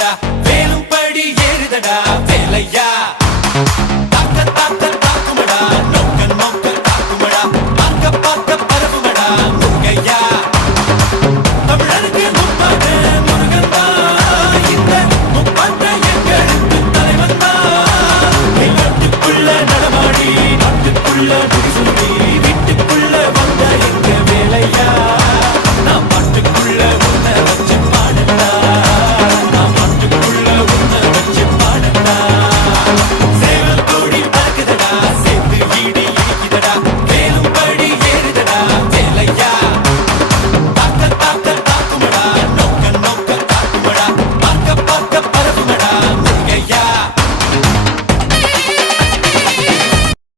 தாக்குதடா வேலும் படி ஏறுதடா வேலையா தாக்க தாக்க தாக்குமடா நோக்க நோக்க தாக்குமடா பார்க்க பார்க்க பரவுமடா முருகையா தமிழருக்கு முப்பாட்டு முருகன் தான் இந்த முப்பாட்டை எங்களுக்கு தலைவன் தான் நாட்டுக்குள்ள நடமாடி நாட்டுக்குள்ள முடிசூடி